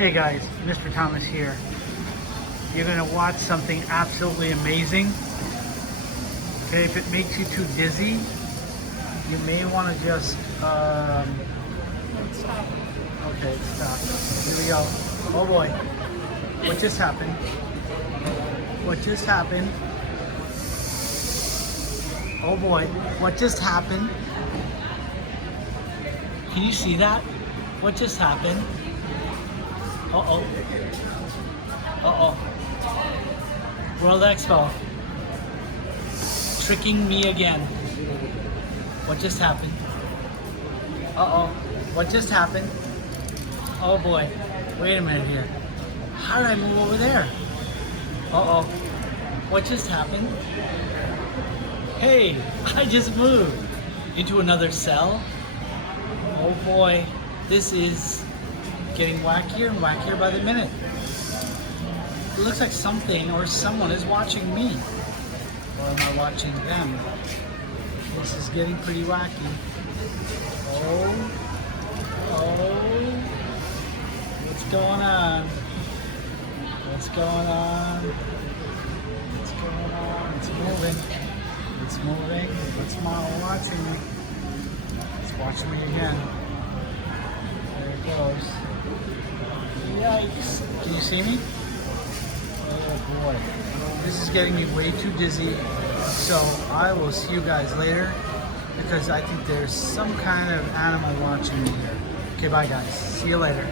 Hey guys, Mr. Thomas here. You're gonna watch something absolutely amazing. Okay, if it makes you too dizzy, you may want to just Stop. okay, stop. Here we go. Oh boy, what just happened? What just happened? Oh boy, what just happened? Can you see that? What just happened? Uh-oh. Uh-oh. World Expo. Tricking me again. What just happened? Uh-oh. What just happened? Oh boy. Wait a minute here. How did I move over there? Uh-oh. What just happened? Hey, I just moved into another cell. Oh boy. This is getting wackier and wackier by the minute. It looks like something or someone is watching me. Or am I watching them? This is getting pretty wacky. Oh. What's going on? What's going on? What's going on? It's moving. It's moving. It's watching me. It's watching me again. There it goes. Yikes. Can you see me? Oh boy. This is getting me way too dizzy. So I will see you guys later because I think there's some kind of animal watching me here. Okay, bye guys. See you later.